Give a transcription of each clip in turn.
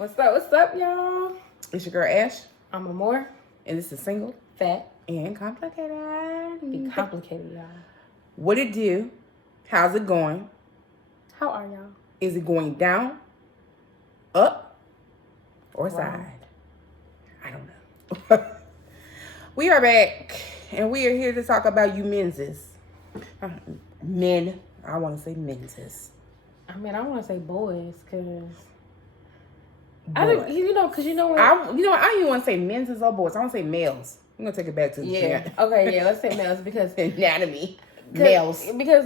What's up, y'all? It's your girl Ash, I'm Amore. and this is Single Fat. and Complicated. Be complicated, y'all. What it do? How's it going? How are y'all? Is it going down, up, or Wow. side? I don't know. We are back, and we are here to talk about you menses. Men. I want to say menses. I mean, I want to say boys, because Boy. I don't, because you know what? I don't even want to say menses or boys. I want to say males. I'm gonna take it back to the Okay, yeah. Let's say males because anatomy. Males. Because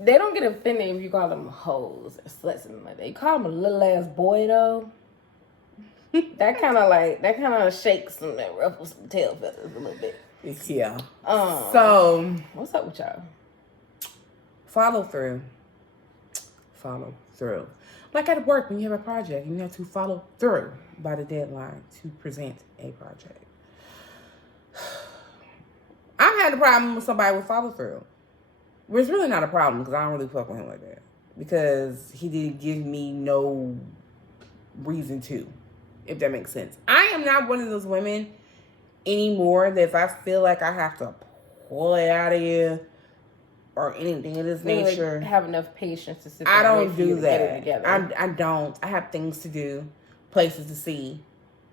they don't get offended if you call them hoes or sluts and like that. You call them a little ass boy though. that kind of shakes them and ruffles some tail feathers a little bit. Yeah. So what's up with y'all? Follow through. Like at work, when you have a project, you have to follow through by the deadline to present a project. I've had a problem with somebody with follow through. Well, it's really not a problem because I don't really fuck with him like that. Because he didn't give me no reason to, if that makes sense. I am not one of those women anymore that if I feel like I have to pull it out of you or anything of this nature. Have enough patience to sit there I and don't wait for you do to that. get it together. I don't. I have things to do, places to see,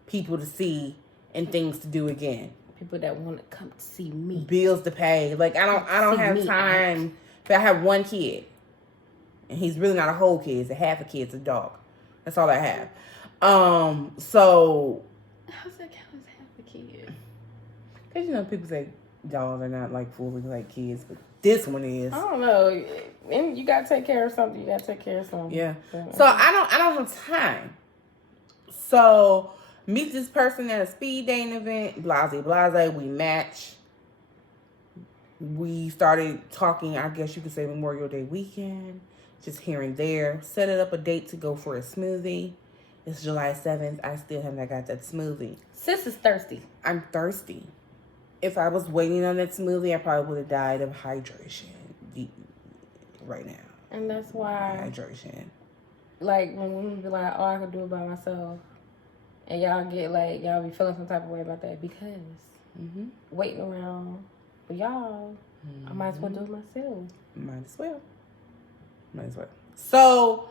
people to see, and things to do again. People that want to come to see me. Bills to pay. Like I don't have time. But I have one kid. And he's really not a whole kid, it's a half a kid, it's a dog. That's all I have. So How's that count as half a kid? Because people say dogs are not like fully like kids, but this one is. I don't know. And you gotta take care of something. You gotta take care of something. Yeah. So I don't have time. So meet this person at a speed dating event, blase. We match. We started talking, I guess you could say Memorial Day weekend, just here and there. Set it up a date to go for a smoothie. It's July 7th. I still haven't got that smoothie. Sis is thirsty. I'm thirsty. If I was waiting on that smoothie, I probably would have died of hydration right now. And that's why, hydration. Like, when women be like, oh, I could do it by myself. And y'all get, like, y'all be feeling some type of way about that. Because waiting around for y'all, I might as well do it myself. Might as well. So,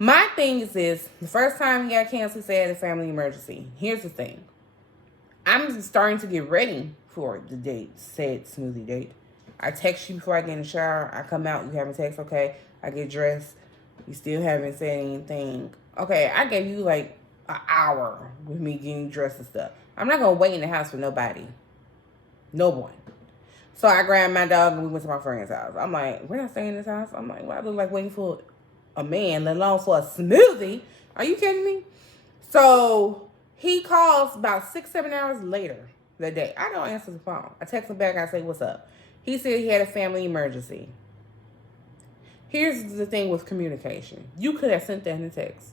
my thing is this. The first time he got canceled, he said he had a family emergency. Here's the thing. I'm starting to get ready for the date, said smoothie date. I text you before I get in the shower. I come out, you haven't texted, okay. I get dressed. You still haven't said anything. Okay, I gave you like an hour with me getting dressed and stuff. I'm not going to wait in the house for nobody. No one. So I grabbed my dog and we went to my friend's house. I'm like, we're not staying in this house. I'm like, well, I look like waiting for a man, let alone for a smoothie. Are you kidding me? So he calls about 6-7 hours later that day. I don't answer the phone. I text him back. I say, what's up? He said he had a family emergency. Here's the thing with communication. You could have sent that in a text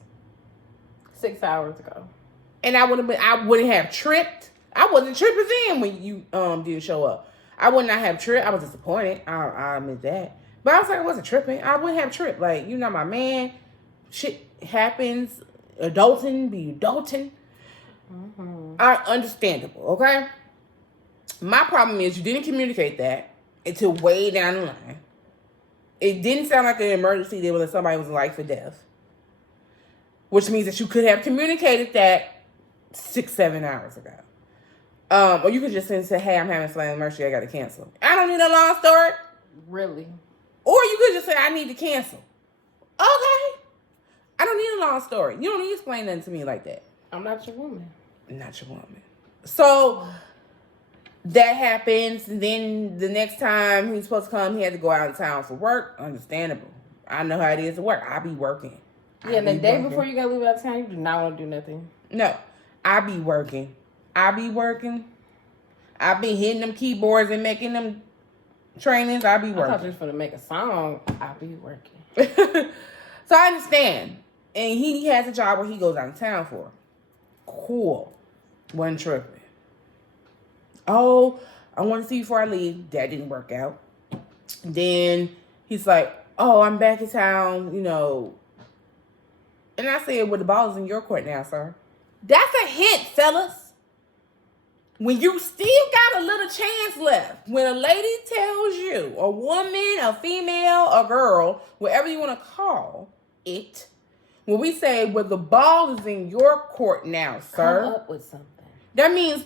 6 hours ago. And I wouldn't have tripped. I wasn't tripping then when you didn't show up. I would not have tripped. I was disappointed. I admit that. But I was like, I wasn't tripping. I wouldn't have tripped. Like, you're not my man. Shit happens. Adulting be adulting. Understandable, okay? My problem is you didn't communicate that until way down the line. It didn't sound like an emergency there when somebody was in life or death. Which means that you could have communicated that 6-7 hours ago. Or you could just say, hey, I'm having a family emergency, I got to cancel. I don't need a long story. Really? Or you could just say, I need to cancel. Okay. I don't need a long story. You don't need to explain nothing to me like that. I'm not your woman. Not your woman. So that happens. And then the next time he's supposed to come, he had to go out of town for work. Understandable. I know how it is to work. I be working. Yeah, and the day before you got to leave out of town, you do not want to do nothing. No. I be working. I be hitting them keyboards and making them trainings. I be working. I thought you was going to make a song. I be working. So I understand. And he has a job where he goes out of town for. Cool. Wasn't tripping. Oh, I want to see you before I leave. That didn't work out. Then he's like, oh, I'm back in town, And I said, well, the ball is in your court now, sir. That's a hint, fellas. When you still got a little chance left, when a lady tells you, a woman, a female, a girl, whatever you want to call it, when we say, well, the ball is in your court now, sir. Come up with something. That means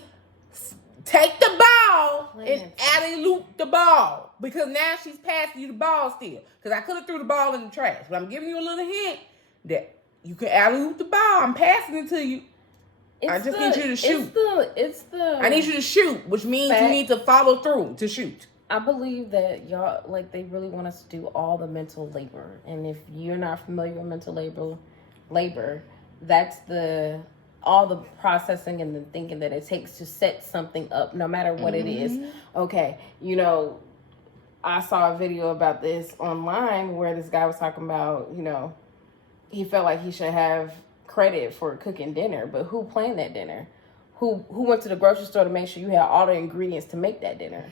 take the ball and alley-oop the ball. Because now she's passing you the ball still. Because I could have threw the ball in the trash. But I'm giving you a little hint that you can alley-oop the ball. I'm passing it to you. I just need you to shoot. I need you to shoot, which means you need to follow through to shoot. I believe that y'all, like, they really want us to do all the mental labor. And if you're not familiar with mental labor, that's all the processing and the thinking that it takes to set something up, no matter what it is. Okay, you know, I saw a video about this online where this guy was talking about, you know, he felt like he should have credit for cooking dinner, but who planned that dinner? Who went to the grocery store to make sure you had all the ingredients to make that dinner?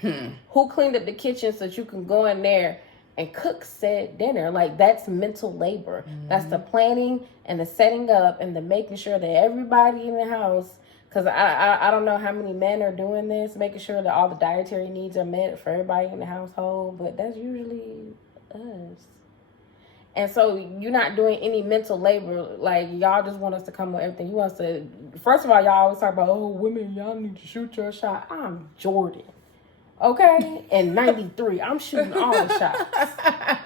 Who cleaned up the kitchen so that you can go in there and cook said dinner? Like, that's mental labor. That's the planning and the setting up and the making sure that everybody in the house, because I don't know how many men are doing this, making sure that all the dietary needs are met for everybody in the household, but that's usually us. And so you're not doing any mental labor. Like, y'all just want us to come with everything. You want us to, first of all, y'all always talk about, oh, women, y'all need to shoot your shot. I'm Jordan. Okay? In 93, I'm shooting all the shots.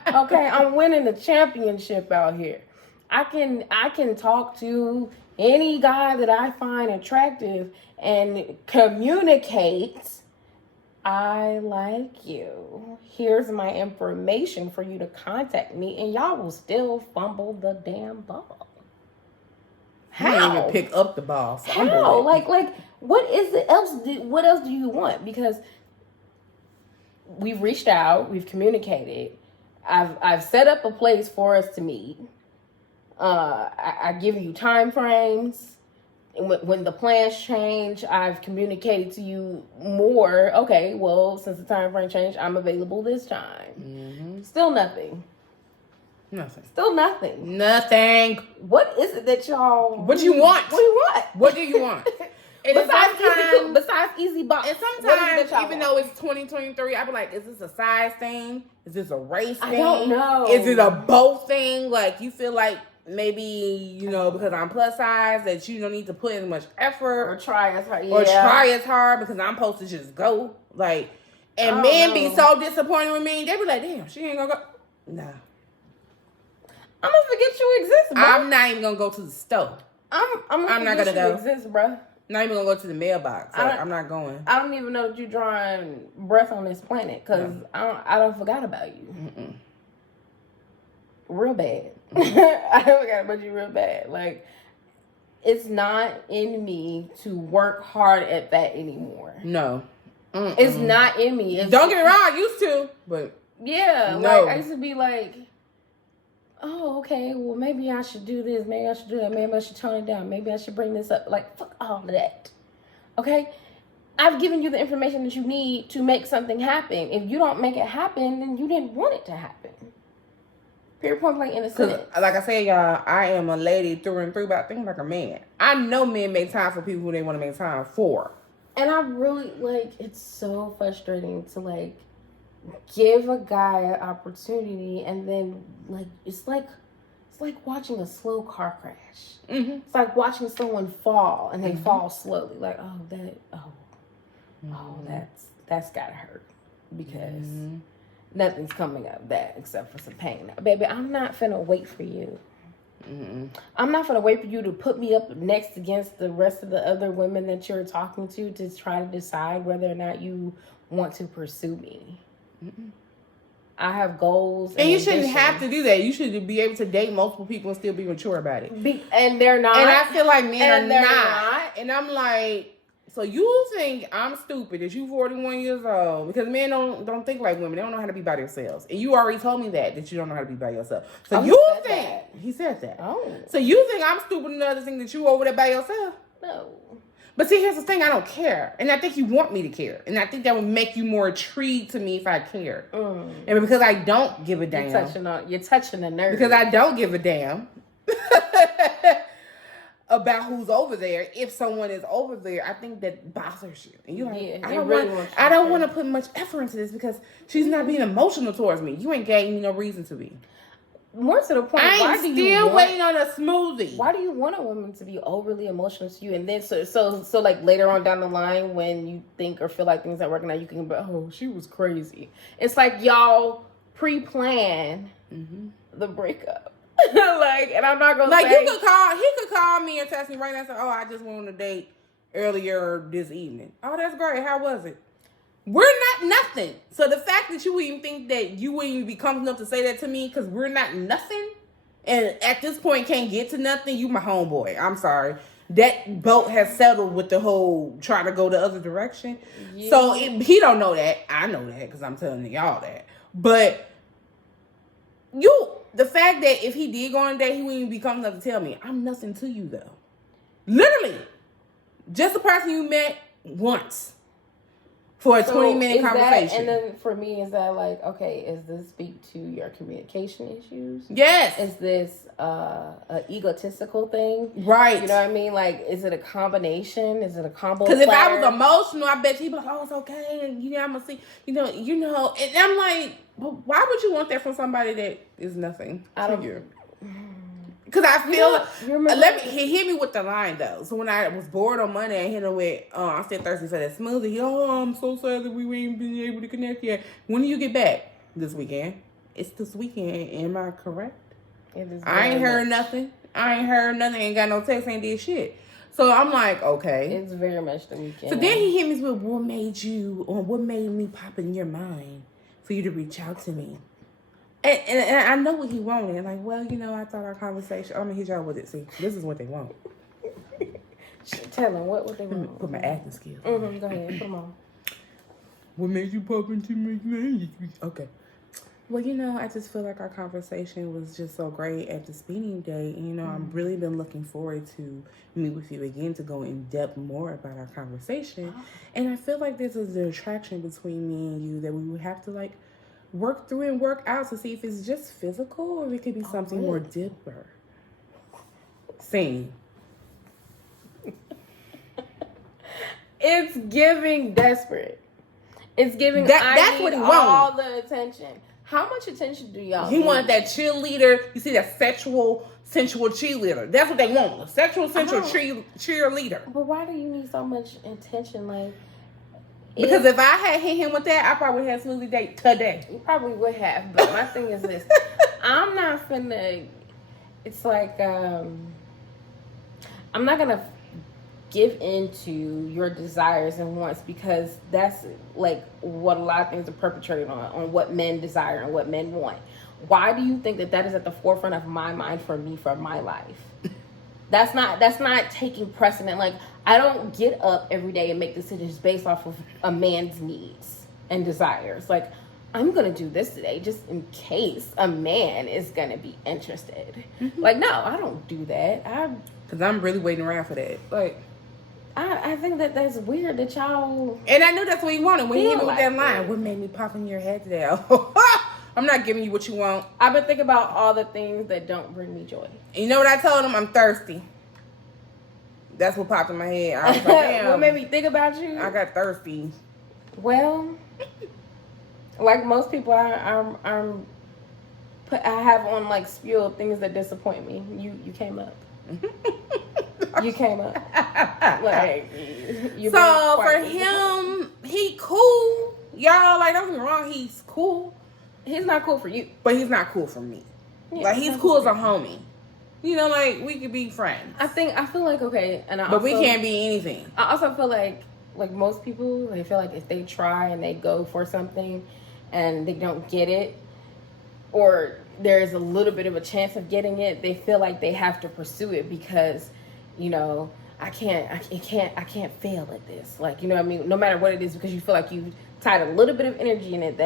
Okay? I'm winning the championship out here. I can talk to any guy that I find attractive and communicate, I like you. Here's my information for you to contact me, and y'all will still fumble the damn ball. How? You didn't even pick up the ball. How? Like, what is it else? What else do you want? Because we've reached out, we've communicated. I've set up a place for us to meet. I give you time frames. When the plans change, I've communicated to you more. Okay, well, since the time frame changed, I'm available this time. Still nothing. Still nothing. Nothing. What is it that y'all... What do you want? What do you want? What do you want? Besides easy box. And sometimes, even though it's 2023, I be like, is this a size thing? Is this a race thing? I don't know. Is it a both thing? Like, you feel like maybe, you know, because I'm plus size, that you don't need to put as much effort. Or try as hard. Or try as hard because I'm supposed to just go. Like, and men be so disappointed with me. They be like, damn, she ain't gonna go. Nah. I'm gonna forget you exist, bro. I'm not even gonna go to the store. I'm not gonna go. Exist, bro. Not even gonna go to the mailbox. So I'm not going. I don't even know that you're drawing breath on this planet because I don't forgot about you. Real bad. I don't forgot about you real bad. Like, it's not in me to work hard at that anymore. No. It's not in me. Don't get me wrong, I used to, but yeah, no. Like, I used to be like, oh, okay, well, maybe I should do this. Maybe I should do that. Maybe I should tone it down. Maybe I should bring this up. Like, fuck all of that. Okay? I've given you the information that you need to make something happen. If you don't make it happen, then you didn't want it to happen. Period, point blank, in a sentence. Like I said, y'all, I am a lady through and through, but I think like a man. I know men make time for people who they want to make time for. And I really, like, it's so frustrating to, like, give a guy an opportunity and then, like, it's like watching a slow car crash. It's like watching someone fall and they fall slowly. Like, that's gotta hurt because nothing's coming up that except for some pain. Now, baby, I'm not finna wait for you. I'm not gonna wait for you to put me up next against the rest of the other women that you're talking to try to decide whether or not you want to pursue me. I have goals, and you shouldn't have to do that. You should be able to date multiple people and still be mature about it. And they're not. And I feel like men are not. And I'm like, so you think I'm stupid that you 41 years old? Because men don't think like women. They don't know how to be by themselves. And you already told me that you don't know how to be by yourself. So you think that. He said that. Oh. So you think I'm stupid enough to think that you over there by yourself? No. But see, here's the thing. I don't care. And I think you want me to care. And I think that would make you more intrigued to me if I cared. And because I don't give a damn. You're touching a nerve. Because I don't give a damn. about who's over there. If someone is over there, I think that bothers you. And you're like, yeah, I don't want to put much effort into this because she's not being emotional towards me. You ain't gave me no reason to be. More to the point, I'm still waiting on a smoothie. Why do you want a woman to be overly emotional to you? And then so like later on down the line when you think or feel like things aren't working out, you can be, oh, she was crazy. It's like y'all pre-plan the breakup. Like, and I'm not gonna like say, he could call me and text me right now and say, oh, I just went on a date earlier this evening. Oh, that's great. How was it? We're not nothing. So the fact that you would even think that you wouldn't even be comfortable enough to say that to me because we're not nothing, and at this point can't get to nothing, you my homeboy. I'm sorry. That boat has settled with the whole trying to go the other direction. Yeah. So he don't know that. I know that because I'm telling y'all that. But the fact that if he did go on a date, he wouldn't even be comfortable enough to tell me, I'm nothing to you though. Literally. Just a person you met once. For a 20-minute conversation. And then for me, is that like, okay, is this speak to your communication issues? Yes. Is this an egotistical thing? Right. You know what I mean? Like, is it a combination? Is it a combo? Because if I was emotional, I bet he'd be like, oh, it's okay. And, I'm going to see, you know. And I'm like, well, why would you want that from somebody that is nothing to you? Because I feel he hit me with the line though. So when I was bored on Monday, I hit him with I said Thursday for that smoothie. Oh, I'm so sad that we ain't been able to connect yet. When do you get back? This weekend. It's this weekend. Am I correct? I ain't heard nothing. Ain't got no text. Ain't did shit. So I'm like, okay. It's very much the weekend. So then he hit me with what made me pop in your mind for you to reach out to me. And I know what he wanted. Like, well, I thought our conversation. I'm gonna hit y'all with it. See, this is what they want. Tell them what they want. Put my acting skills. Go ahead, put them on. What made you pop into my mind? Okay. Well, I just feel like our conversation was just so great at the speeding day. And, I've really been looking forward to meet with you again to go in depth more about our conversation. And I feel like this is an attraction between me and you that we would have to work through and work out to see if it's just physical or it could be something more deeper. Sing. It's giving desperate. It's giving that's what he all the attention. How much attention do y'all He wanted that cheerleader. You see that sensual cheerleader. That's what they want. A sensual cheerleader. But why do you need so much attention? Because if I had hit him with that, I probably had a smoothie date today. You probably would have. But my thing is this. I'm not finna... It's like... I'm not gonna give into your desires and wants because that's what a lot of things are perpetrated on what men desire and what men want. Why do you think that is at the forefront of my mind for me, for my life? That's not taking precedent. I don't get up every day and make decisions based off of a man's needs and desires. I'm going to do this today just in case a man is going to be interested. Mm-hmm. No, I don't do that. Because I'm really waiting around for that. I think that's weird that y'all... And I knew that's what he wanted when he hit me with that line. What made me pop in your head today? I'm not giving you what you want. I've been thinking about all the things that don't bring me joy. And you know what I told him? I'm thirsty. That's what popped in my head. I was like, damn. What made me think about you? I got thirsty. Well, like most people, I have on spew things that disappoint me. You came up. You came up. So for him, he cool. Y'all, don't get me wrong, he's cool. He's not cool for you. But he's not cool for me. Yeah, he's cool as a homie. We could be friends. I feel like, okay. But we can't be anything. I also feel like most people, they feel like if they try and they go for something and they don't get it, or there's a little bit of a chance of getting it, they feel like they have to pursue it because, I can't fail at this. No matter what it is, because you feel like you've tied a little bit of energy in it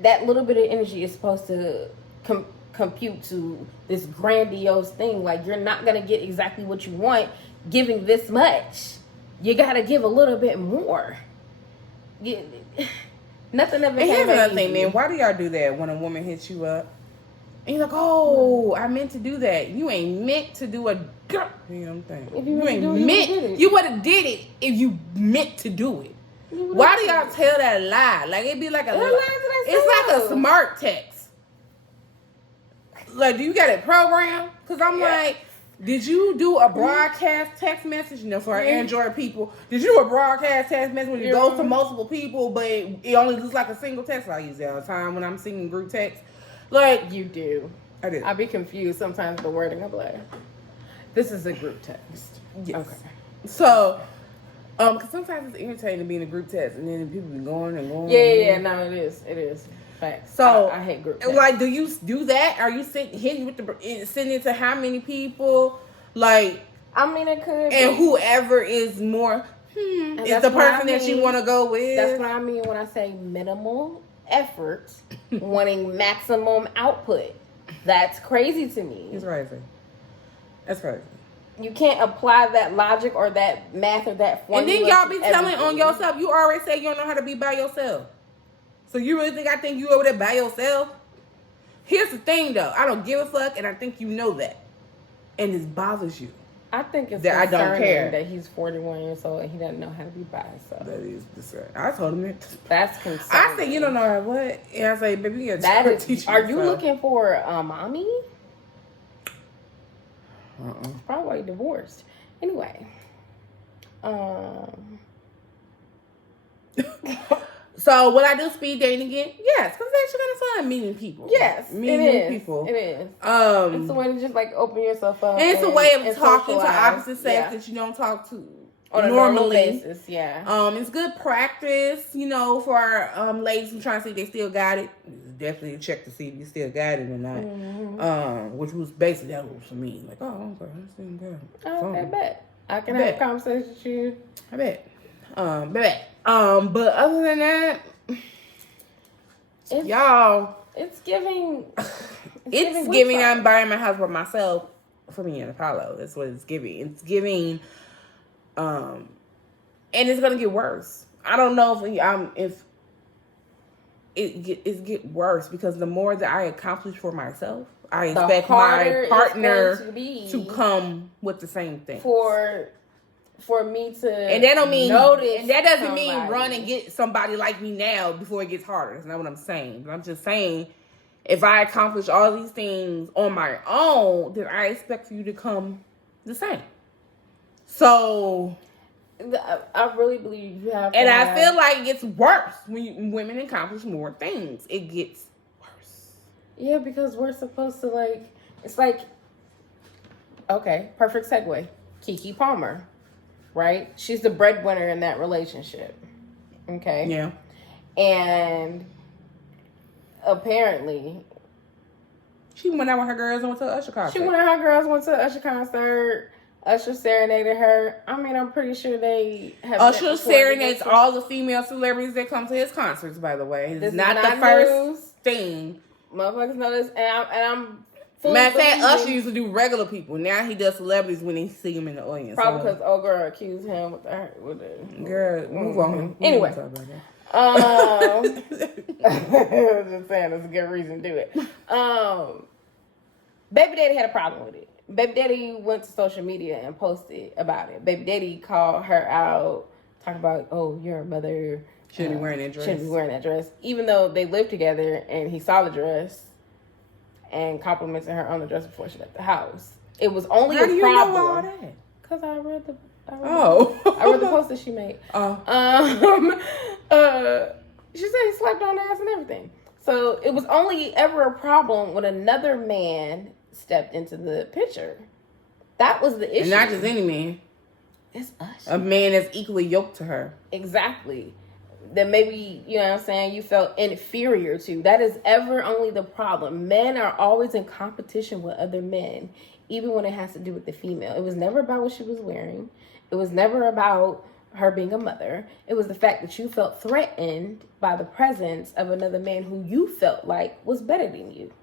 that little bit of energy is supposed to compute to this grandiose thing. You're not going to get exactly what you want giving this much. You got to give a little bit more. Nothing ever. And here's another thing, man. Why do y'all do that when a woman hits you up And you're like, oh, I meant to do that. You ain't meant to do a goddamn thing. You ain't meant. You would have did it if you meant to do it. Why do y'all tell that lie? Like, it'd be like a it's like a smart text. Like, do you got it programmed? Because I'm like, did you do a broadcast text message? You know, for our Android people, did you do a broadcast text message when it goes to multiple people, but it only looks like a single text? I use it all the time when I'm sending group text. Like, you do. I do. I be confused sometimes with the wording of like, this is a group text. Yes. Okay. So, because sometimes it's irritating to be in a group text and then people be going and going. Yeah. No, it is. Facts. So I hate group text. Like, do you do that? Are you hitting with sending it to how many people? Like, I mean, it could. And whoever is more is the person that you want to go with. That's what I mean when I say minimal effort, wanting maximum output. That's crazy to me. It's crazy. That's crazy. You can't apply that logic or that math or that formula. And then y'all be telling on yourself. You already say you don't know how to be by yourself. So you really think I think you over there by yourself? Here's the thing, though. I don't give a fuck, and I think you know that. And this bothers you. I think it's that I don't care that he's 41 years old and he doesn't know how to be by himself. That is discerning. I told him that. That's concerning. I said, you don't know how what? And I say, baby, you that is. Are you looking for a mommy? Probably divorced. Anyway. So, will I do speed dating again? Yes, because it's actually kind of fun meeting people. Yes, meeting people. It is. It's a way to just like open yourself up. And it's a way of talking to opposite sex that you don't talk to on a normal basis. Yeah. It's good practice, you know, for our ladies who trying to see if they still got it. Definitely check to see if you still got it or not. Mm-hmm. Which was basically that was for me. Like, oh, okay, I still got it. Oh, I bet. I can have a conversation with you. I bet. But other than that, it's giving. It's giving. I'm buying my house by myself for me and Apollo. That's what it's giving. It's giving. And it's gonna get worse. I don't know if it's get worse because the more that I accomplish for myself, I expect my partner to come with the same thing. For me to and that don't mean notice and that doesn't mean run and get somebody like me now before it gets harder. That's not what I'm saying. But I'm just saying if I accomplish all these things on my own, then I expect for you to come the same. So I really believe you have. And I feel like it gets worse when women accomplish more things. It gets worse. Yeah, because we're supposed to it's like, okay, perfect segue. Keke Palmer. Right? She's the breadwinner in that relationship. Okay? Yeah. And apparently she went out with her girls and went to an Usher concert. Usher serenaded her. I mean, I'm pretty sure they have. Usher serenades all the female celebrities that come to his concerts, by the way. It's not the first thing. Motherfuckers know this. And I'm matter of fact, Usher used to do regular people. Now he does celebrities when he see them in the audience. Probably because old girl accused him with the girl. Move on. Anyway, I'm just saying that's a good reason to do it. Baby Daddy had a problem with it. Baby Daddy went to social media and posted about it. Baby Daddy called her out, talking about, "Oh, you're a mother. Shouldn't be wearing that dress." Even though they lived together and he saw the dress. And complimented her on the dress before she left the house. It was only a problem. How do you know all that? Because I read the post that she made. She said he slept on the ass and everything. So it was only ever a problem when another man stepped into the picture. That was the issue. And not just any man. It's us. A man that's equally yoked to her. Exactly. That maybe, you know what I'm saying, you felt inferior to. That is ever only the problem. Men are always in competition with other men, even when it has to do with the female. It was never about what she was wearing. It was never about her being a mother. It was the fact that you felt threatened by the presence of another man who you felt like was better than you.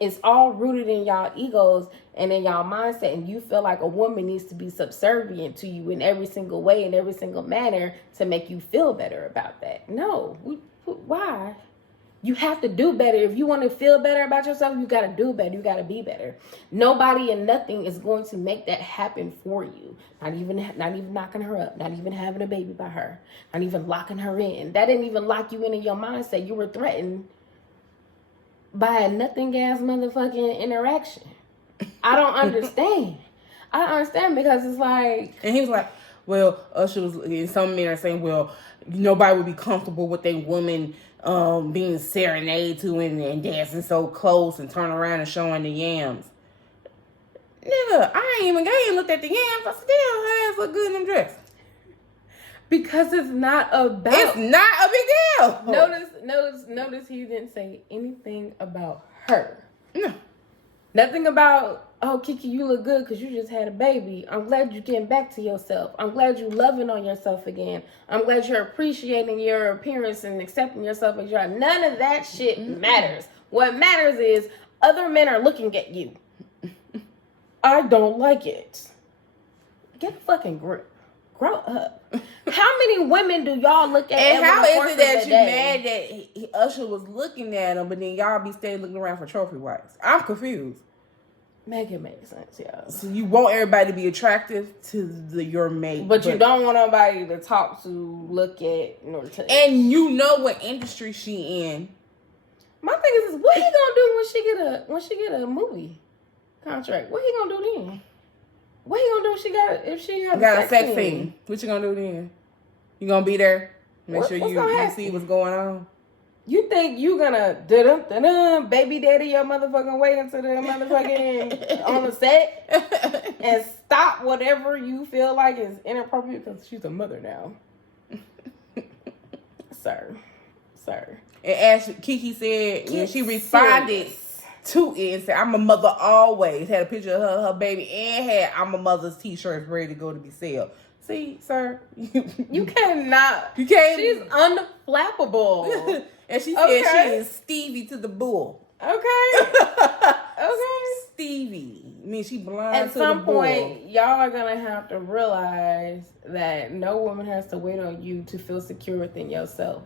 It's all rooted in y'all egos and in y'all mindset, and you feel like a woman needs to be subservient to you in every single way, in every single manner to make you feel better about that. No, why? You have to do better. If you want to feel better about yourself, you got to do better. You got to be better. Nobody and nothing is going to make that happen for you. Not even knocking her up. Not even having a baby by her. Not even locking her in. That didn't even lock you in your mindset. You were threatened by a nothing gas motherfucking interaction. I don't understand. I don't understand because it's like... And he was like, well, Usher was... And some men are saying, well, nobody would be comfortable with a woman... being serenaded to and dancing so close and turn around and showing the yams. Nigga, I ain't even looked at the yams. I still her ass look good in them dress. Because it's not about... It's not a big deal. Notice he didn't say anything about her. No. Nothing about, oh, Kiki, you look good because you just had a baby. I'm glad you're getting back to yourself. I'm glad you're loving on yourself again. I'm glad you're appreciating your appearance and accepting yourself as you are. None of that shit matters. What matters is other men are looking at you. I don't like it. Get a fucking grip. Grow up. How many women do y'all look at? And how is it that you mad that Usher was looking at him, but then y'all be staying looking around for trophy wives? I'm confused. Make it make sense, yeah. So you want everybody to be attractive to your mate, but you don't want nobody to talk to, look at, nor touch. And you know what industry she in. My thing is, what he gonna do when she get a movie contract? What he gonna do then? What he gonna do if she got a sex scene? What you gonna do then? You gonna be there? Make sure you see what's going on. You think you gonna baby daddy your motherfucking way into the motherfucking on the set and stop whatever you feel like is inappropriate because she's a mother now, sir. And as Kiki said, when she responded to it and said, "I'm a mother always," had a picture of her baby and had "I'm a mother's" t-shirts ready to go to be sold. See, sir, you cannot. You can't. She's unflappable. And she said she is Stevie to the bull. Okay. Stevie. I mean, she blind At to the bull. At some point, y'all are going to have to realize that no woman has to wait on you to feel secure within yourself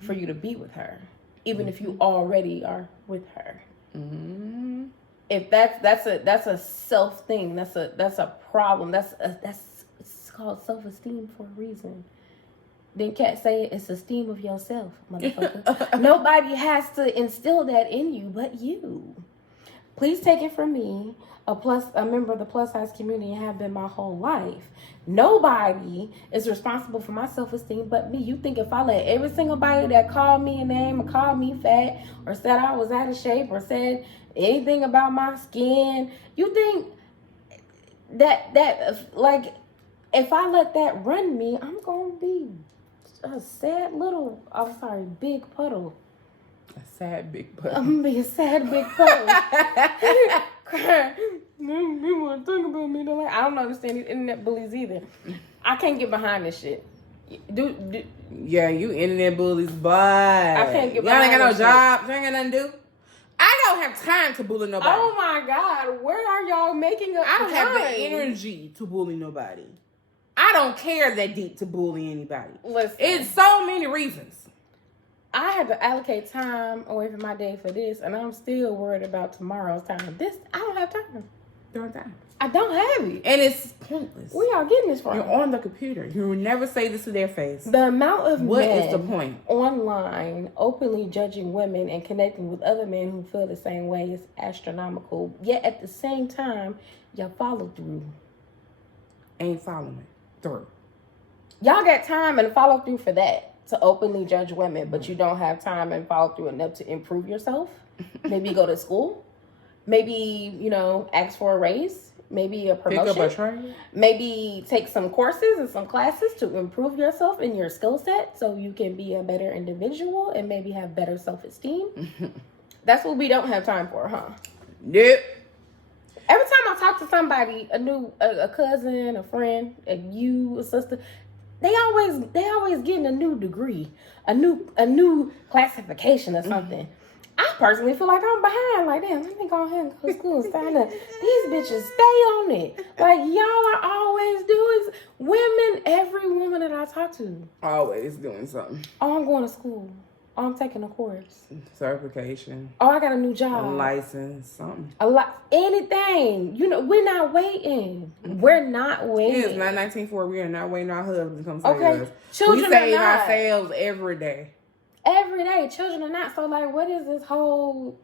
for you to be with her, even if you already are with her. Mm-hmm. If that's a self thing. That's a problem. It's called self-esteem for a reason. Then Kat say it's esteem of yourself, motherfucker. Nobody has to instill that in you but you. Please take it from me, a member of the plus size community, and have been my whole life. Nobody is responsible for my self-esteem but me. You think if I let every single body that called me a name or called me fat or said I was out of shape or said anything about my skin, you think that like if I let that run me, I'm gonna be a sad little, big puddle. A sad big puddle. I'm gonna be a sad big puddle. You want to talk about me? I don't understand these internet bullies either. I can't get behind this shit. Yeah, you internet bullies, but I can't get behind y'all this ain't got no job. You ain't got nothing to do. I don't have time to bully nobody. Oh my God, where are y'all making up? I don't have the energy to bully nobody. I don't care that deep to bully anybody. Listen, it's so many reasons. I had to allocate time away from my day for this, and I'm still worried about tomorrow's time. I don't have time. I don't have it. And it's pointless. Where y'all getting this from? You're on the computer. You will never say this to their face. The amount of what men is the point? Online openly judging women and connecting with other men who feel the same way is astronomical. Yet at the same time, y'all follow through. Ain't following through. Y'all got time and follow through for that. To openly judge women, but you don't have time and follow through enough to improve yourself. Maybe go to school. Maybe, ask for a raise. Maybe a promotion. Pick up a trade. Maybe take some courses and some classes to improve yourself in your skill set so you can be a better individual and maybe have better self-esteem. That's what we don't have time for, huh? Yep. Every time I talk to somebody, a cousin, a friend, a sister, they always getting a new degree, a new classification or something. I personally feel like I'm behind. Like, damn, let me go ahead and go to school and sign up. These bitches stay on it. Like, y'all are always doing women. Every woman that I talk to, always doing something. Oh, I'm going to school. Oh, I'm taking a course. Certification. Oh, I got a new A job. license. Something. A lot. Anything. You know, we're not waiting. We're not waiting. It is not 1940. We are not waiting on our husbands to come save us. Children we save are not. ourselves every day. Every day. Children are not. So, like, what is this whole...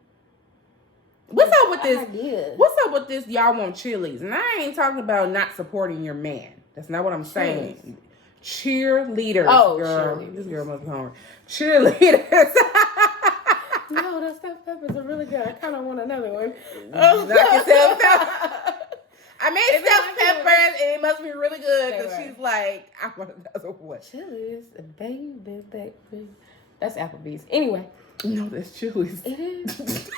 What's up with this? idea? What's up with this? Y'all want cheerleaders. And I ain't talking about not supporting your man. That's not what I'm saying. Cheerleaders. Oh, girl. cheerleaders. This girl must be hungry. Cheerleaders. No, those stuffed peppers are really good. I kind of want another one. Knock yourself out. I made Is it stuffed like it? peppers, and it must be really good because Right. she's like, I want another one. Chili's, baby. That's Applebee's. Anyway. No, that's Chili's. It is.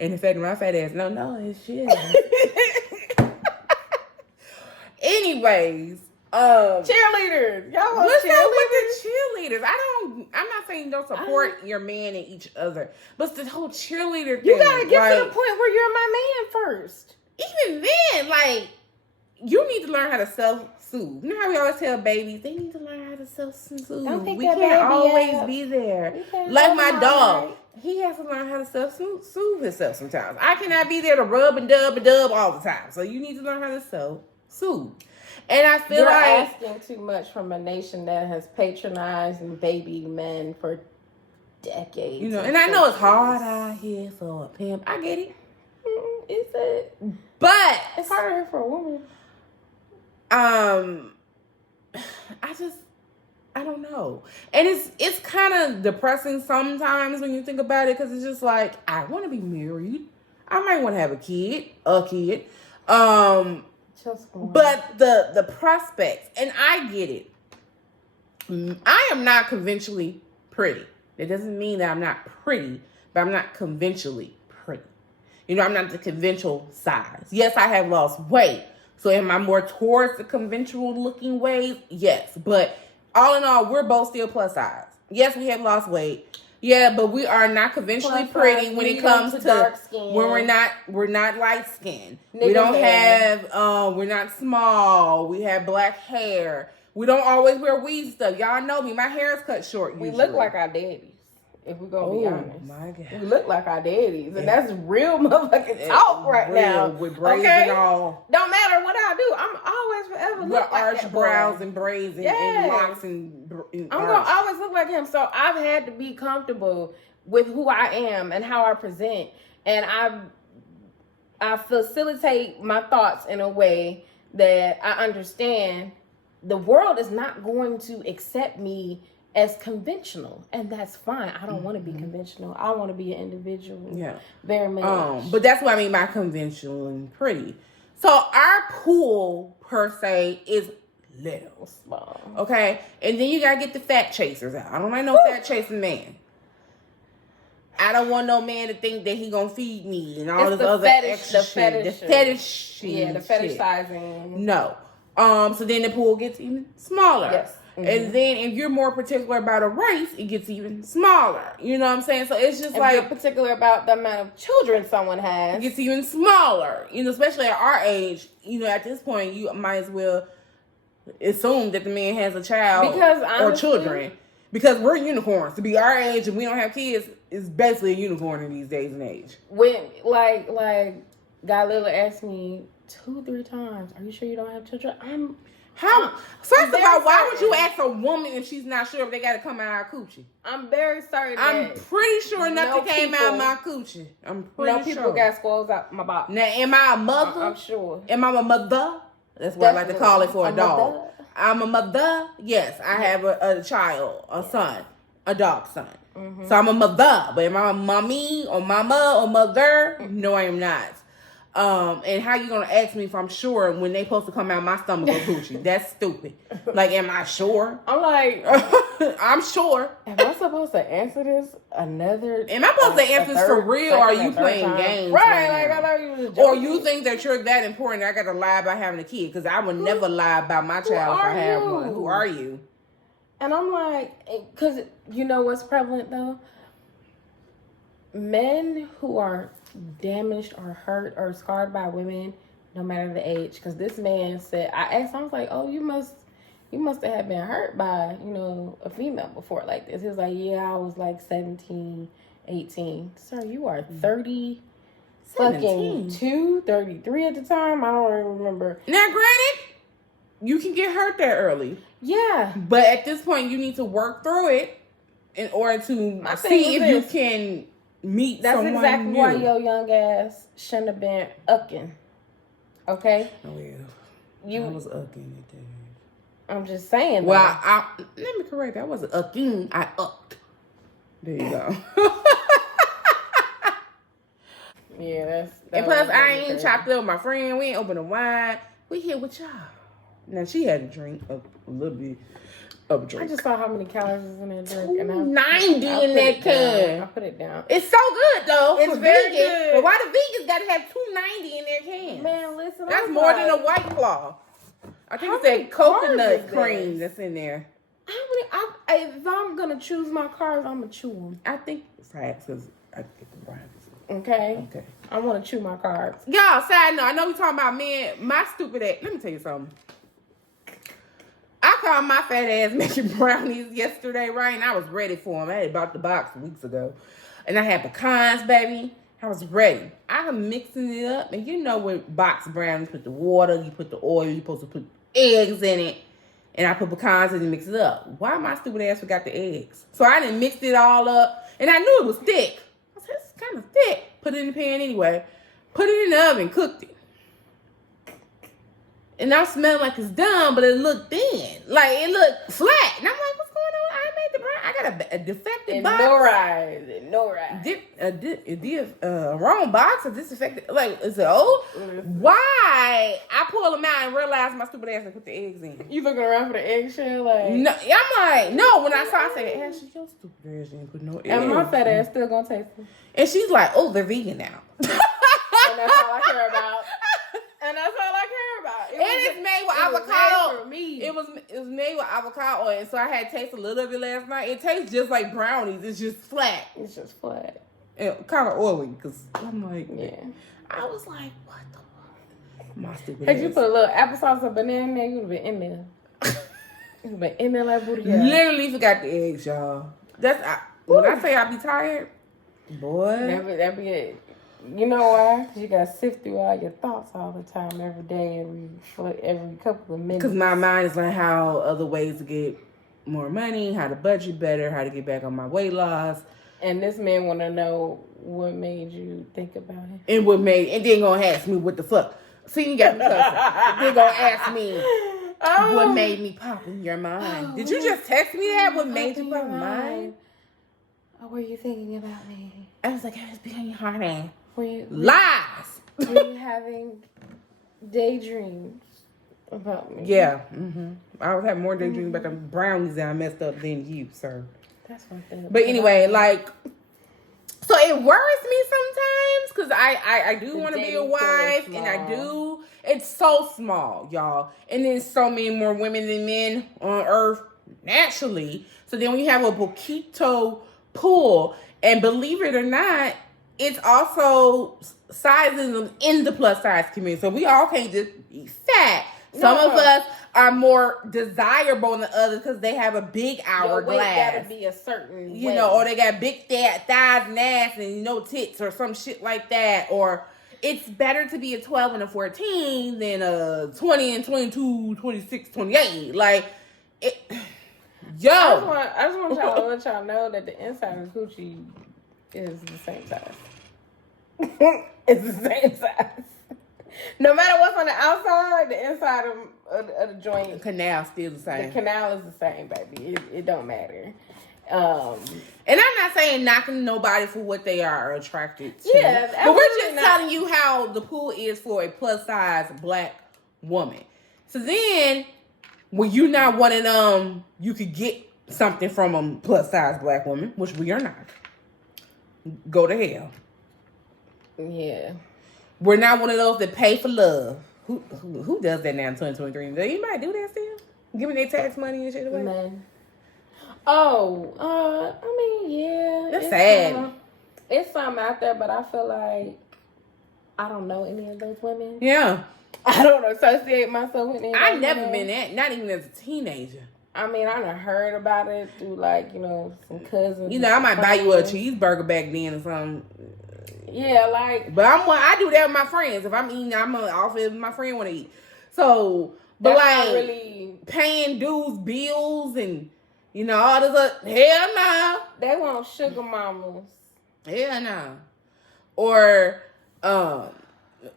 And in fact, my fat ass, no, it's Chili's. Anyways, Cheerleaders. Y'all want what's up cheerleaders? with the cheerleaders? I'm not saying don't support your man and each other, but the whole cheerleader thing. You gotta get like, to the point where you're my man first. Even then, like, you need to learn how to self-soothe. You know how we always tell babies, they need to learn how to self-soothe. Don't pick We that can't baby always up. be there. We can't Like hold my him all dog. night. He has to learn how to self-soothe himself sometimes. I cannot be there to rub and dub all the time. So you need to learn how to self-soothe. And I feel You're like asking too much from a nation that has patronized and babied men for decades. you know, and I know it's hard out here for a pimp. I get it. Is it? But It's harder for a woman. I don't know. And it's kind of depressing sometimes when you think about it, because it's just like, I want to be married. I might want to have a kid. Just one. But the prospects, and I get it. I am not conventionally pretty. It doesn't mean that I'm not pretty, but I'm not conventionally pretty. You know, I'm not the conventional size. Yes, I have lost weight. So am I more towards the conventional looking ways? Yes. But all in all, we're both still plus size. Yes, we have lost weight. Yeah, but we are not conventionally Plus pretty size, when it medium comes to to dark skin. when we're not light skinned. We Nigga don't hair. have we're not small. We have black hair. We don't always wear weed stuff. Y'all know me. My hair is cut short We usually. look like our daddies, if we're gonna be honest. My God. We look like our daddies, and that's real motherfucking talk right Real, now. with braids Okay? and all. Don't matter what I do, I'm always forever With look like arch that boy. brows and braids and, Yes. and locks and I'm arch. gonna always look like him. So I've had to be comfortable with who I am and how I present, and I facilitate my thoughts in a way that I understand the world is not going to accept me as conventional, and that's fine. I don't want to be conventional. I want to be an individual. Yeah. Very much. But that's what I mean by conventional and pretty. So our pool per se is little. Small. Okay? And then you gotta get the fat chasers out. I don't like no fat chasing man. I don't want no man to think that he gonna feed me and all It's this the other fetish- extra the shit. The fetish- fetish shit. Yeah, the fetishizing. No. So then the pool gets even smaller. Yes. Mm-hmm. And then if you're more particular about a race, it gets even smaller. You know what I'm saying? So it's just If like you're particular about the amount of children someone has. it gets even smaller. You know, especially at our age, you know, at this point you might as well assume that the man has a child Because or honestly- children. Because we're unicorns. To be our age and we don't have kids is basically a unicorn in these days and age. When like Guy Lilla asked me 2-3 times, "Are you sure you don't have children?" How? First of very all, why would you certain. ask a woman if she's not sure if they got to come out our coochie? I'm very certain I'm that pretty sure nothing no came out people- of my coochie. I'm pretty no people sure. got squirrels out my box. Now, am I a mother? I'm sure. Am I a mother? That's what I like to call it for a Definitely. dog. Mother. I'm a mother. Yes, I have a child, a son, a dog son. Mm-hmm. So I'm a mother. But am I a mommy or mama or mother? No, I am not. And how you gonna ask me if I'm sure when they supposed to come out my stomach or coochie? That's stupid. Like, am I sure? I'm like, I'm sure. am I supposed to answer this another? Am I supposed to answer this for real, or are you playing games? Right, right like now? I thought you was joking. Or you think that you're that important that I gotta lie about having a kid? Because I would never lie about my child if I are have you? one. Who are you? And I'm like, because you know what's prevalent though? Men who are damaged or hurt or scarred by women, no matter the age. Because this man said, I asked him, I was like, oh, you must you must have been hurt by, a female before like this. He was like, yeah, I was like 17, 18. Sir, you are 30, 33 at the time. I don't even remember. Now, granted, you can get hurt that early. Yeah. But at this point, you need to work through it in order to see if you can meet someone new. That's exactly why your young ass shouldn't have been ucking. Okay? Oh, yeah. I was ucking at that. I'm just saying. Well, let me correct that. I wasn't ucking. I upped. There you go. Yeah, that's... And plus, I ain't chopped up with my friend. We ain't opened a wine. We here with y'all. Now, she had a drink, a little bit of a drink. I just saw how many calories is in that drink. 290 in that can. I put it down. It's so good, though. It's very good. But why the vegans got to have 290 in their can? Man, listen. That's more than a White Claw. I think it's that coconut cream that's in there. If I'm going to choose my carbs, I'm going to chew them. I think it's facts because I get the brownies. Okay. I want to chew my carbs. Y'all, side note, I know we talking about men. My stupid ass. Let me tell you something. I called my fat ass making brownies yesterday, right? And I was ready for them. I had bought the box weeks ago. And I had pecans, baby. I was ready. I am mixing it up. And you know with box brownies, you put the water, you put the oil, you're supposed to put eggs in it. And I put pecans in and mix it up. Why my stupid ass forgot the eggs? So I done mixed it all up. And I knew it was thick. I said, it's kind of thick. Put it in the pan anyway. Put it in the oven, cooked it. And I'm smelling like it's done, but it looked thin. Like, it looked flat. And I'm like, what's going on? I made the brown. I got a defective box. No rise. Wrong box or disaffected. Like, is it old? Why? I pull them out and realize my stupid ass and put the eggs in. You looking around for the eggshell? Like, no, I'm like, no. When I saw it, I said, Ashley, your stupid ass didn't put no eggs. And my fat ass still gonna taste them. And she's like, oh, they're vegan now. And that's all I care about. And it's made with avocado. For me. It was made with avocado oil, so I had tasted a little of it last night. It tastes just like brownies. It's just flat. It's just flat. And kind of oily, because I'm like, yeah. I was like, what the fuck? My stupid Had you put a little applesauce or banana in there, you would have been in there. You would have been in there like booty. Literally forgot the eggs, y'all. When I say I be tired, boy. That be it. You know why? Because you got to sift through all your thoughts all the time, every day, every couple of minutes. Because my mind is like how other ways to get more money, how to budget better, how to get back on my weight loss. And this man want to know what made you think about it. And then gonna ask me what the fuck. See, you got me cussing. Then gonna ask me what made me pop in your mind. Did you just text me that? What made you pop in your mind? Or were you thinking about me? I was like, I was being hard ass. Lies. Were you having daydreams about me? Yeah. Mm-hmm. I was having more daydreams about the brownies that I messed up than you, sir. That's one thing. But anyway, like, so it worries me sometimes because I do want to be a wife, and I do. It's so small, y'all. And there's so many more women than men on earth naturally. So then when you have a Boquito pool, and believe it or not, it's also sizes in the plus size community. So we all can't just be fat. Some of us are more desirable than others because they have a big hourglass. Your weight gotta be a certain way. Or they got big thighs and ass and no tits or some shit like that. Or it's better to be a 12 and a 14 than a 20 and 22, 26, 28. Like, yo. I just want y'all to let y'all know that the inside of Gucci is the same size. It's the same size. No matter what's on the outside, the inside of the joint, the canal still the same. The canal is the same, baby. It don't matter. And I'm not saying knocking nobody for what they are attracted to. Yeah, but we're just telling you how the pool is for a plus size black woman. So then, when you're not one of them, you could get something from a plus size black woman, which we are not. Go to hell. Yeah. We're not one of those that pay for love. Who does that now in 2023? Does anybody do that still? Giving their tax money and shit away? Man. Oh, I mean, yeah. That's sad. It's some out there, but I feel like I don't know any of those women. Yeah. I don't associate myself with anybody. I've never been that, not even as a teenager. I mean, I done heard about it through, like, you know, some cousins. You know, I might buy you a cheeseburger back then or something. Yeah, like. But I do that with my friends. If I'm eating, I'm gonna offer if my friend want to eat. So, but like really paying dues, bills, and you know all this. Hell no. They want sugar mamas. Hell no. Or,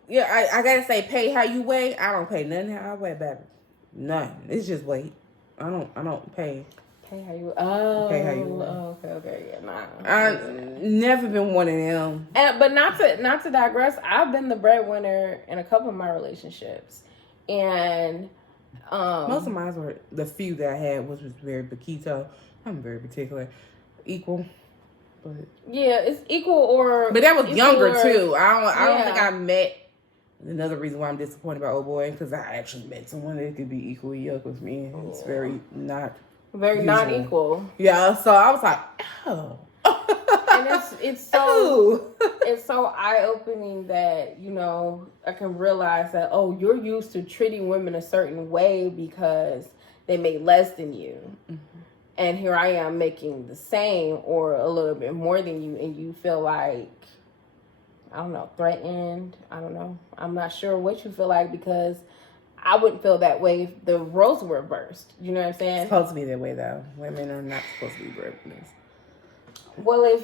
yeah, I gotta say, pay how you weigh. I don't pay nothing how I weigh, baby. None. It's just weight. I don't pay. Pay how you. Oh. Pay how you weigh. Oh, okay, yeah, nah. I've never been one of them. But not to digress. I've been the breadwinner in a couple of my relationships, and most of mine were the few that I had, which was very Paquito. I'm very particular, equal. But yeah, it's equal or. But that was younger too. I don't think I met. Another reason why I'm disappointed about old boy, because I actually met someone that could be equally yoked with me. It's very not not equal. Yeah, so I was like, oh. And it's so it's so eye opening that, you know, I can realize that, oh, you're used to treating women a certain way because they make less than you. Mm-hmm. And here I am making the same or a little bit more than you, and you feel like, I don't know, threatened. I don't know. I'm not sure what you feel like, because I wouldn't feel that way if the roles were reversed. You know what I'm saying? It's supposed to be that way, though. Women are not supposed to be breadwinners. Well, if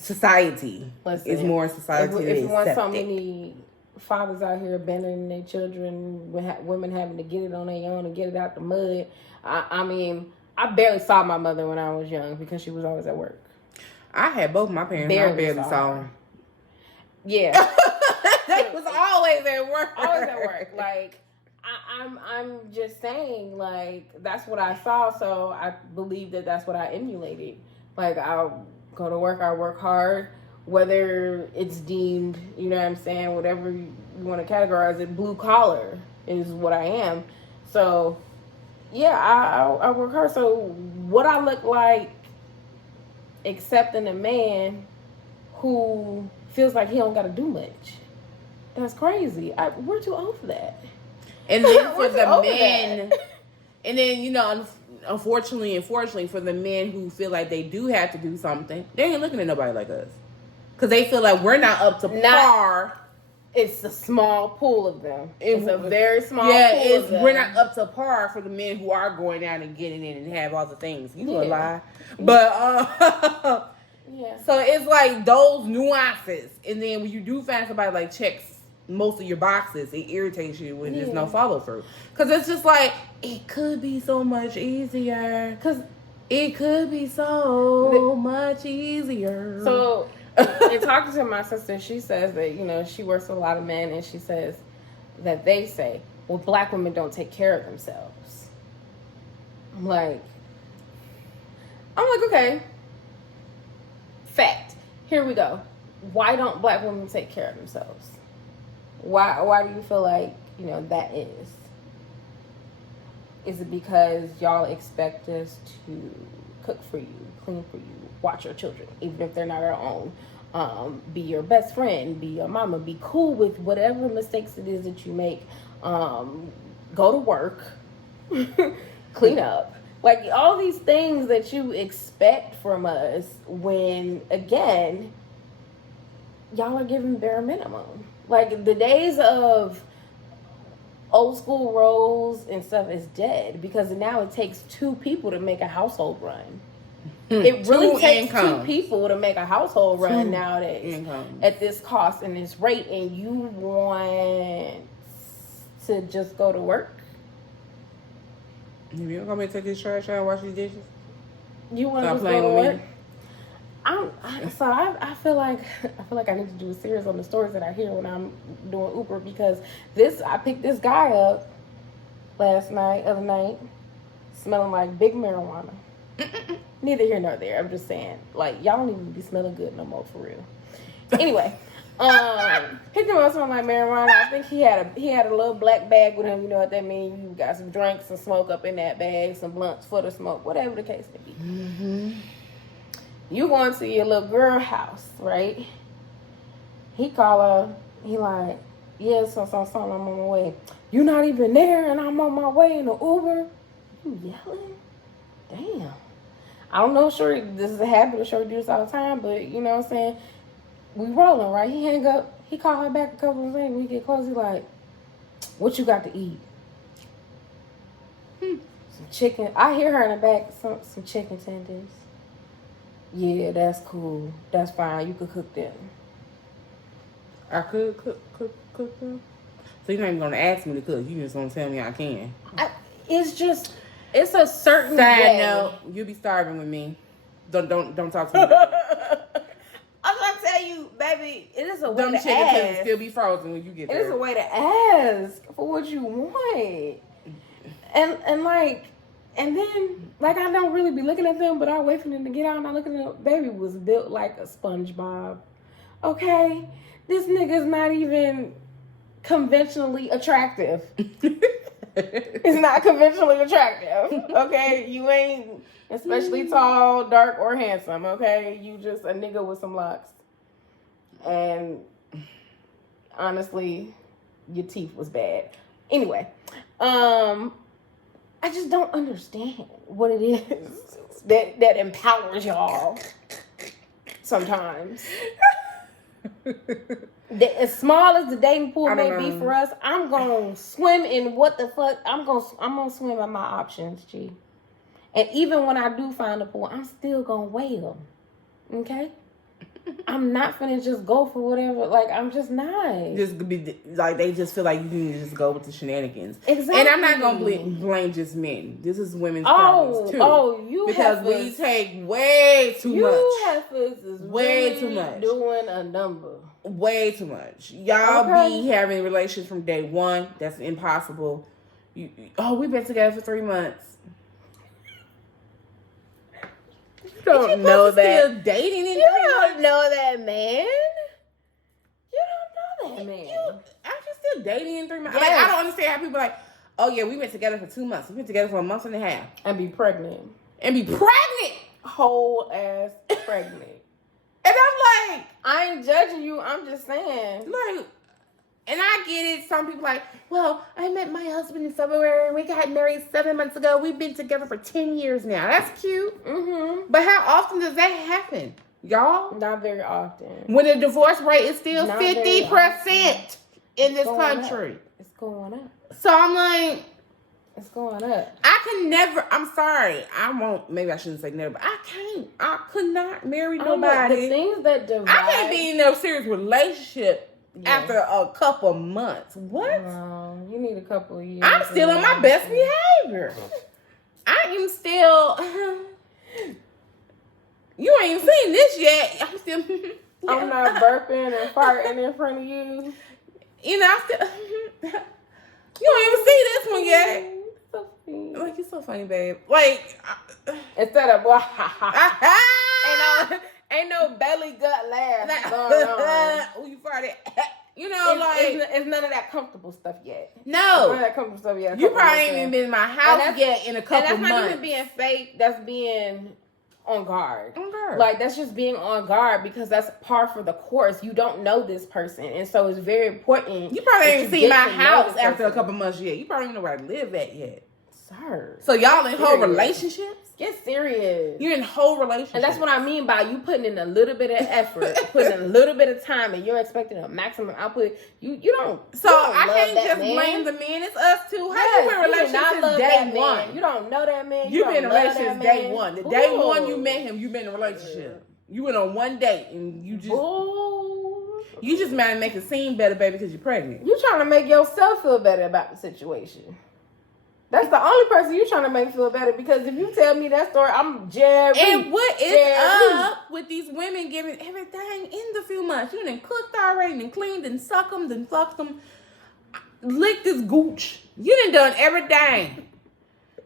society is more society, if you want so many fathers out here abandoning their children, women having to get it on their own and get it out the mud. I mean, I barely saw my mother when I was young because she was always at work. I had both my parents. I barely saw them. Yeah. They was always at work. Always at work. Like, I'm just saying, like, that's what I saw, so I believe that that's what I emulated. Like, I'll go to work, I work hard, whether it's deemed, you know what I'm saying, whatever you want to categorize it, blue collar is what I am. So, yeah, I work hard. So, what I look like accepting a man who feels like he don't got to do much. That's crazy. We're too old for that. And then for the men, and then, you know, unfortunately for the men who feel like they do have to do something, they ain't looking at nobody like us. Because they feel like we're not up to par. It's a small pool of them. It's a very small pool of them. We're not up to par for the men who are going out and getting in and have all the things. You a lie. But, yeah. So it's like those nuances. And then when you do find somebody like checks most of your boxes, it irritates you when there's no follow through. Because it's just like, it could be so much easier. Because it could be so much easier. So, in talking to my sister, she says that, you know, she works with a lot of men, and she says that they say, well, black women don't take care of themselves. I'm like, okay. Fact. Here we go. Why don't black women take care of themselves? Why do you feel like, you know, that is? Is it because y'all expect us to cook for you, clean for you, watch your children, even if they're not our own, be your best friend, be your mama, be cool with whatever mistakes it is that you make, go to work, clean up, like all these things that you expect from us when, again, y'all are giving bare minimum. Like, the days of old school roles and stuff is dead, because now it takes two people to make a household run. It really takes two people to make a household run nowadays at this cost and this rate, and you want to just go to work? You don't want me to take this trash out and wash these dishes? You want to just go to work? I feel like I need to do a series on the stories that I hear when I'm doing Uber, because I picked this guy up other night, smelling like big marijuana. Neither here nor there. I'm just saying, like, y'all don't even be smelling good no more, for real. Anyway, picked him up smelling like marijuana. I think he had a little black bag with him. You know what that means? You got some drinks and smoke up in that bag, some blunts for the smoke, whatever the case may be. Mm-hmm. You going to your little girl house, right? He call her. He like, Yeah, so I'm on my way. You're not even there, and I'm on my way in the Uber. You yelling? Damn. I don't know, Shorty, this is a habit of Shorty do this all the time, but you know what I'm saying? We rolling, right? He hang up. He called her back a couple of things. We get close. He like, what you got to eat? Some chicken. I hear her in the back. Some chicken tenders. Yeah, that's cool. That's fine. You could cook them. I could cook them. So you're not even gonna ask me to cook. You just gonna tell me I can. It's a certain Side note, you'll be starving with me. Don't talk to me. I'm trying to tell you, baby, it is a way Them to chicken ask. tenders still be frozen when you get there. It is a way to ask for what you want. And then I don't really be looking at them, but I wait for them to get out and I look at them. Baby was built like a SpongeBob. Okay? This nigga's not even conventionally attractive. It's not conventionally attractive. Okay? You ain't especially tall, dark, or handsome. Okay? You just a nigga with some locks. And honestly, your teeth was bad. Anyway, I just don't understand what it is that empowers y'all sometimes. As small as the dating pool may be for us, I'm gonna swim in what the fuck. I'm gonna swim in my options, G. And even when I do find a pool, I'm still gonna weigh them. Okay? I'm not finna just go for whatever. Like, I'm just not. Just be like, they just feel like you need to just go with the shenanigans. Exactly. And I'm not gonna blame just men. This is women's problems too. Because we take way too much. You heifers is way really too much. Doing a number. Way too much. Y'all be having relations from day one. That's impossible. We've been together for 3 months. You don't know that. Still dating in you don't know that man. You don't know that man. Aren't you still dating in 3 months? Yes. Like, I don't understand how people are like, oh yeah, we been together for 2 months. We've been together for a month and a half. And be pregnant. Whole ass pregnant. And I'm like, I ain't judging you. I'm just saying. Like, and I get it. Some people like, well, I met my husband in February and we got married 7 months ago. We've been together for 10 years now. That's cute. Mm-hmm. But how often does that happen, y'all? Not very often. When the divorce rate is still 50% in this country. It's going up. So I'm like, it's going up. I'm sorry. Maybe I shouldn't say never, but I could not marry nobody. The things that divide. I can't be in no serious relationship after a couple months. What? No, you need a couple of years. I'm still on my best behavior. I am still. You ain't even seen this yet. I'm still. I'm not burping and farting in front of you. You know, I'm still. You don't even see this one yet. So funny. Like, you're so funny, babe. Like, instead of ain't no belly gut laugh going on. Oh, you farted. You know, it's none of that comfortable stuff yet. No, none of that comfortable stuff yet. You probably ain't even been in my house yet in a couple months. And that's not even being fake. That's being on guard. On guard. Like, that's just being on guard because that's par for the course. You don't know this person, and so it's very important. You probably ain't seen my house after a couple months yet. You probably don't know where I live at yet. Sir. So y'all in whole relationships? Get serious. You're in whole relationships. And that's what I mean by you putting in a little bit of effort, putting in a little bit of time, and you're expecting a maximum output. You don't. So I can't just blame the men. It's us too. How you been in relationships day one? You don't know that man. You've been in relationships day one. The day one you met him, you've been in a relationship. You went on one date and you just. You just might make it seem better, baby, because you're pregnant. You trying to make yourself feel better about the situation. That's the only person you trying to make feel better, because if you tell me that story, I'm Jerry. And what is up with these women giving everything in the few months? You done cooked already, and cleaned, and sucked them, then fucked them, licked this gooch. You done everything.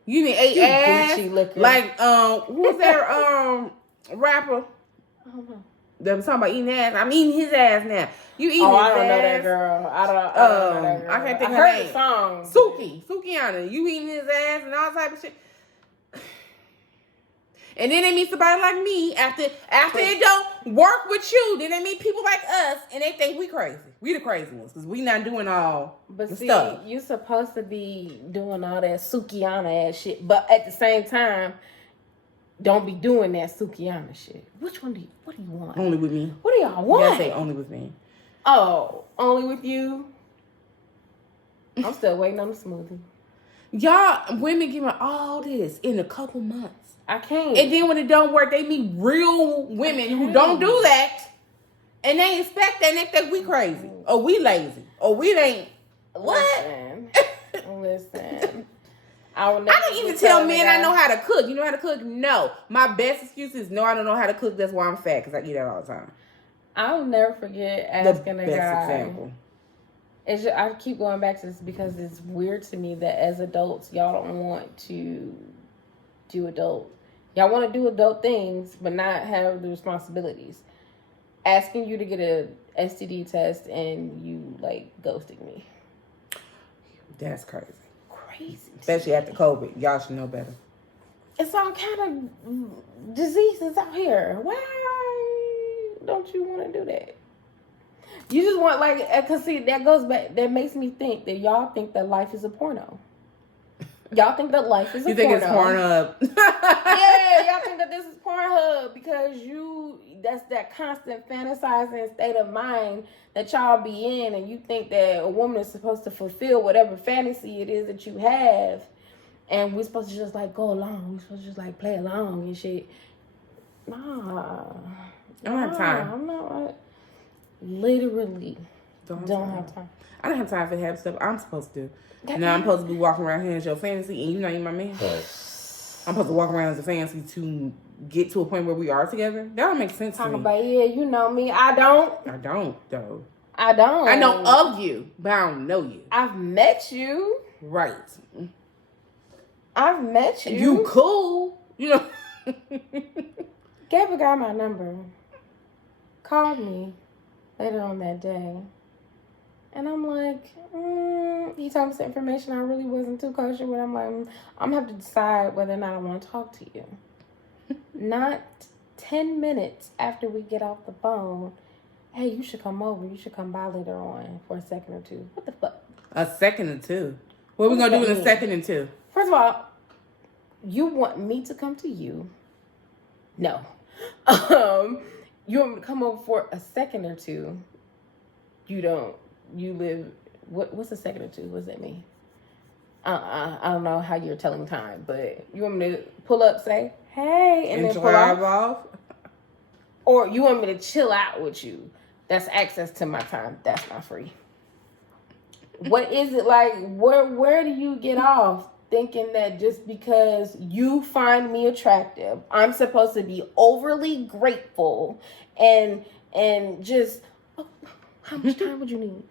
You done ate ass. Like, who's that rapper? I don't know. They was talking about eating ass. I'm eating his ass now. You eating his ass. I don't know that girl. I don't know that girl. I can't think of her her name. The song. Sukianna. You eating his ass and all type of shit. And then they meet somebody like me after it don't work with you. Then they meet people like us, and they think we crazy. We the crazy ones because we not doing all the stuff. You supposed to be doing all that Sukihana ass shit, but at the same time, don't be doing that Sukihana shit. What do you want? Only with me. What do y'all want? You gotta say only with me. Oh, only with you? I'm still waiting on the smoothie. Y'all, women giving all this in a couple months. I can't. And then when it don't work, they meet real women who don't do that. And they expect that and they think we crazy. Or we lazy. Or we ain't. What? Listen. I don't even tell men I know how to cook. You know how to cook? No. My best excuse is no, I don't know how to cook. That's why I'm fat. Because I eat that all the time. I'll never forget asking a guy. Example. I keep going back to this because it's weird to me that as adults, y'all don't want to do adult. Y'all want to do adult things, but not have the responsibilities. Asking you to get a STD test and you like ghosting me. That's crazy. Crazy. Especially after COVID. Y'all should know better. It's all kind of diseases out here. Why don't you want to do that? You just want because see, that goes back, that makes me think that y'all think that life is a porno. Y'all think that life is a porno. You think it's Pornhub? Yeah, y'all think that this is Pornhub because that's that constant fantasizing state of mind that y'all be in, and you think that a woman is supposed to fulfill whatever fantasy it is that you have, and we're supposed to just like go along. We're supposed to just like play along and shit. Nah. I don't have time. I'm not. Literally don't have time. I don't have time for half stuff I'm supposed to do. Now I'm supposed to be walking around here as your fantasy, and you know you're my man. I'm supposed to walk around as a fantasy to get to a point where we are together. That don't make sense to me. About, yeah, you know me. I don't, though. I don't. I know of you, but I don't know you. I've met you. Right. I've met you. You cool. You know. Gave a guy my number. Called me later on that day. And I'm like, he told me some information I really wasn't too kosher with. I'm like, I'm going to have to decide whether or not I want to talk to you. Not 10 minutes after we get off the phone, hey, you should come over. You should come by later on for a second or two. What the fuck? A second or two? What are we going to do in a second or two? First of all, you want me to come to you? No. You want me to come over for a second or two? You don't. You live. What's a second or two? What does that mean? I don't know how you're telling time, but you want me to pull up, say hey, and then pull off? Or you want me to chill out with you? That's access to my time. That's not free. What is it like? Where do you get off thinking that just because you find me attractive, I'm supposed to be overly grateful and just, oh, how much time would you need?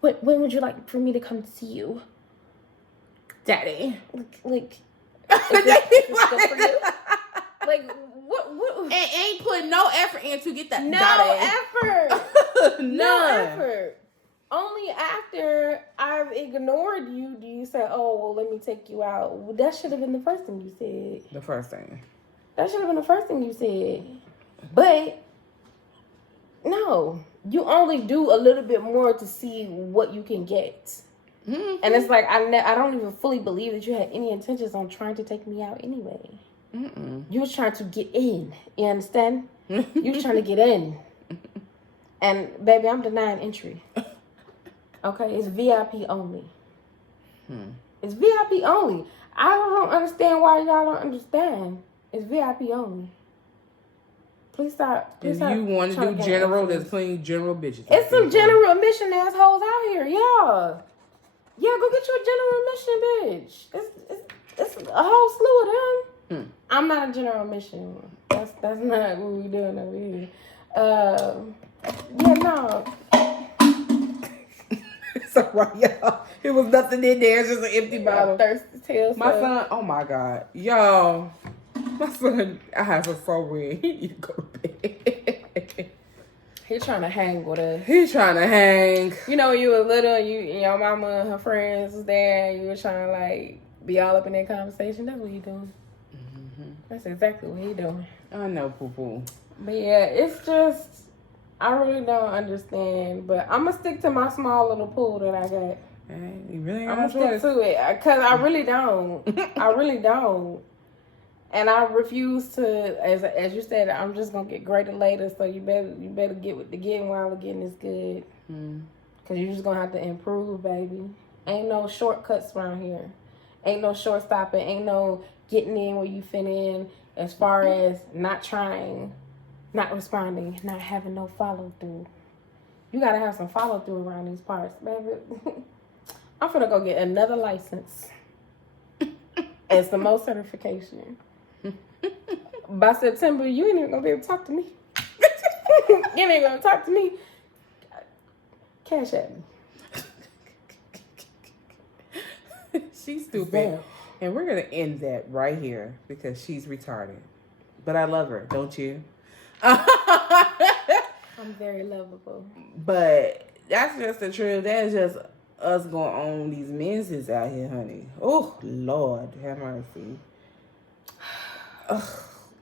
When would you like for me to come see you? Daddy. Like is this good for you? Like, what? And ain't put no effort in to get that. Effort. None. No effort. Only after I've ignored you do you say, oh, well, let me take you out. Well, that should have been the first thing you said. The first thing. That should have been the first thing you said. But, no. You only do a little bit more to see what you can get. Mm-hmm. And it's like, I don't even fully believe that you had any intentions on trying to take me out anyway. Mm-mm. You was trying to get in. You understand? You was trying to get in. And, baby, I'm denying entry. Okay? It's VIP only. It's VIP only. I don't understand why y'all don't understand. It's VIP only. Please stop. If you want to do general, there's plenty of general bitches. It's some general admission assholes out here. Yeah. Yeah, go get you a general admission, bitch. It's a whole slew of them. I'm not a general admission. That's not what we doing over here. Yeah, no. So right, y'all. It was nothing in there. It's just an empty bottle. Thirsty tail. My son, oh my God. Y'all. My son, I have a so red. He need to go to bed. He's trying to hang with us. He's trying to hang. You know, when you were little, and your mama and her friends was there, and you were trying to, like, be all up in that conversation. That's what you doing. Mm-hmm. That's exactly what he doing. I know, poo poo. But yeah, it's just I really don't understand. But I'm gonna stick to my small little pool that I got. Hey, you really I'm got gonna stick to it because I really don't. I really don't. And I refuse to, as you said, I'm just gonna get greater later. So you better get with the getting while the getting is good. Cause you're just gonna have to improve, baby. Ain't no shortcuts around here. Ain't no short stopping. Ain't no getting in where you fit in. As far as not trying, not responding, not having no follow through. You gotta have some follow through around these parts, baby. I'm finna go get another license and some more certification. By September, you ain't even gonna be able to talk to me. You ain't gonna talk to me. Cash at me. She's stupid. Damn. And we're going to end that right here because she's retarded. But I love her, don't you? I'm very lovable. But that's just the truth. That's just us going on these menses out here, honey. Oh, Lord, have mercy. Ugh.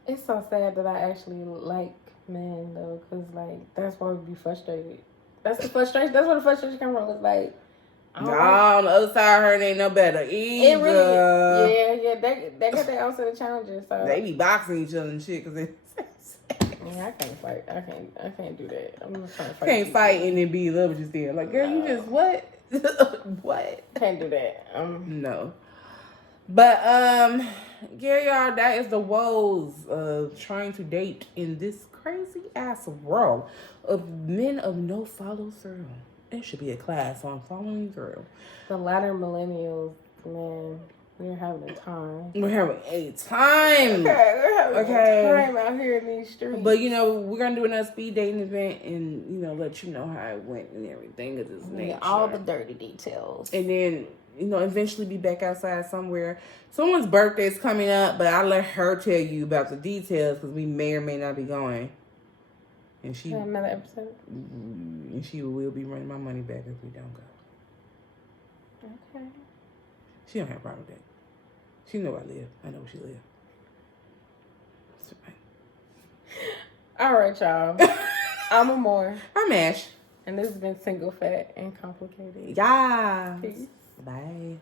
It's so sad that I actually like men, though, because, like, that's why we be frustrated. That's the frustration. That's where the frustration comes from. It's like, No, on the other side of her, it ain't no better either. It really, yeah, they got their own set of challenges. So they be boxing each other and shit because they. Yeah, I can't fight. I can't do that. I'm not trying to fight. Can't fight and then be in love with you still. Like, girl, you just what? What? Can't do that. No. But yeah, y'all, that is the woes of trying to date in this crazy ass world of men of no follow through. It should be a class on following through. The latter millennials, man, we're having a time. We're having a time. We're having a time out here in these streets. But you know, we're gonna do another speed dating event and let you know how it went and everything of this nature. All the dirty details. And then eventually be back outside somewhere. Someone's birthday's coming up, but I'll let her tell you about the details because we may or may not be going. And she another episode. And she will be running my money back if we don't go. Okay. She don't have a problem with that. She know I live. I know where she live. All right, y'all. I'm Amore. I'm Ash. And this has been Single, Fat, and Complicated. Yeah. Peace. Bye.